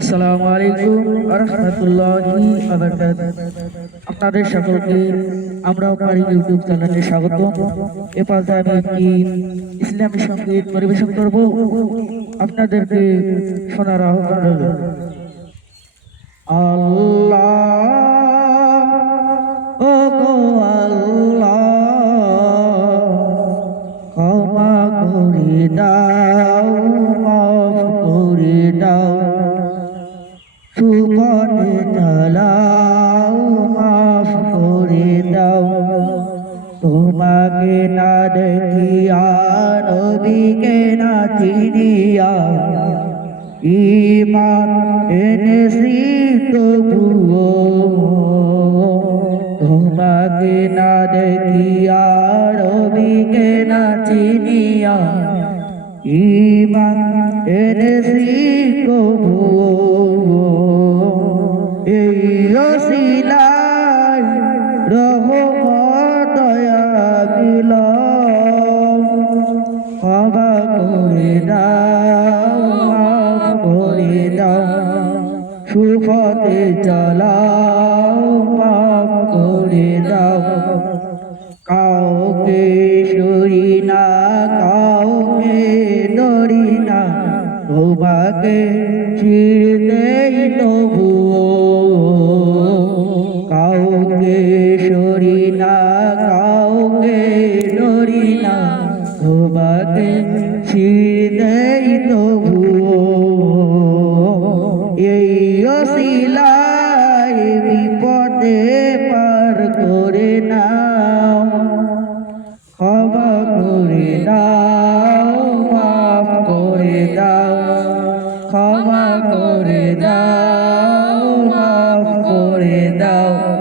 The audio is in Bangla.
আসসালামু আলাইকুম ওয়া রাহমাতুল্লাহি ওয়া বারাকাতুহু। আপনাদের সকলকে আমরাও পারি ইউটিউব চ্যানেলে স্বাগত। এ পর্যায়ে আমি একটি ইসলামী সঙ্গীত পরিবেশন করব। আপনাদেরকে শোনার আহ্বান রইল। আল্লাহ ও গো আল্লাহ, ক্ষমা করে দাও, মাফ করে দাও, সুবনে চালাও, মাফ করে দাও। তোমাকে না দেখিয়া, নবীকে না চিনিয়া ঈমান এনেছি তবুও, তোমাকে না দেখিয়া, নবীকে না চিনিয়া ঈমান এনেছি তবুও। এই ওসিলায় রহমত দয়া দিলাম, ক্ষমা করে দাও, মাফ করে দাও, সুপথে চালাও, মাফ করে দাও। কাউকে সরি না, কাউকে ধরি না, তোমাকে চিরতেই তবুও। কাউকে সরি না, কাউকে ধরি না, তোমাকে চিরতেই তবুও। এই ওসিলায় বিপদে পার করে নাও, ক্ষমা করে দাও, মাফ করে দাও, ক্ষমা করে দাও।